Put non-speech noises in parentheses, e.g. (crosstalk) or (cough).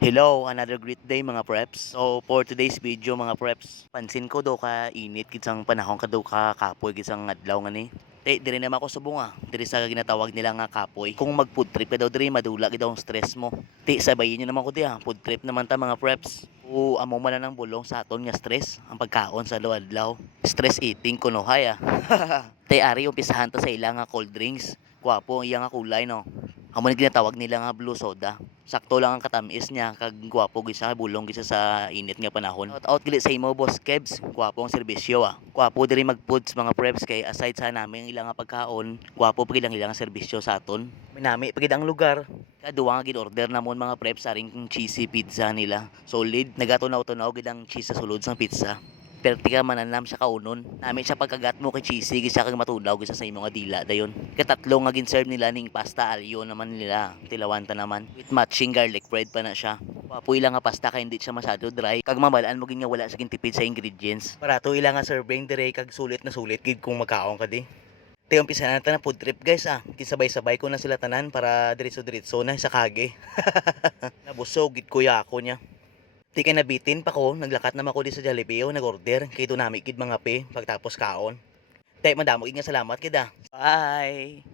Hello, another great day mga preps. So for today's video mga preps, pansin ko do ka init kitsang panahon ka do ka kapoy kitsang adlaw nga ni. Te, diri naman ako sa bunga. Diri sa ginatawag nila nga kapoy. Kung mag food trip ka daw diri madula daw ang stress mo. Te, sabayin niyo naman ko di ha. Food trip naman ta mga preps. O amo man ng bulong sa aton nga stress ang pagkaon sa adlaw. Stress eating kuno haya. (laughs) Te, ari umpisahan ta sa ilang nga cold drinks. Gwapo ang iyang nga kulay no. Amo na ginatawag nila nga blue soda. Sakto lang ang katamis niya kag gwapo gisa bulong gisa sa init nga panahon. Out out gili sa imo boss Kebs, gwapo ang serbisyo ah. Gwapo diri mag-foods mga preps kay aside sa namin ang ilang nga pagkaon, gwapo pa gid ang ilang serbisyo sa aton. Minami pa ang lugar. Kaduwa nga gid order namon mga preps aring cheesy pizza nila. Solid, nagatunaw-tunaw gid ang cheese sa sulod sang pizza. Perti ka mananam siya kaunon. Nami siya pagkagat mo kay cheesy, gisa kag matulaw gisa sa imong dila dayon. Katatlo nga gin-serve nila ning pasta alyo naman nila. Tilawanta naman. With matching garlic bread pa na siya. Wapo ilang nga pasta kay hindi siya masyado dry. Kag mabalaan mo gid nga wala sa tipid sa ingredients. Para to ilang nga serving dire kag sulit na sulit gid kung magkaon ka di. Te umpisa na na food trip guys ah. Kisabay-sabay ko na sila tanan para diretso-diretso na sa kage. (laughs) Nabusog gid kuya ako niya. Di kay nabitin pa ko, naglakat naman ko di sa Jollibee o nag-order. Kay dunami gid mga pe pagtapos kaon. Te, madamo nga salamat kid ah. Bye!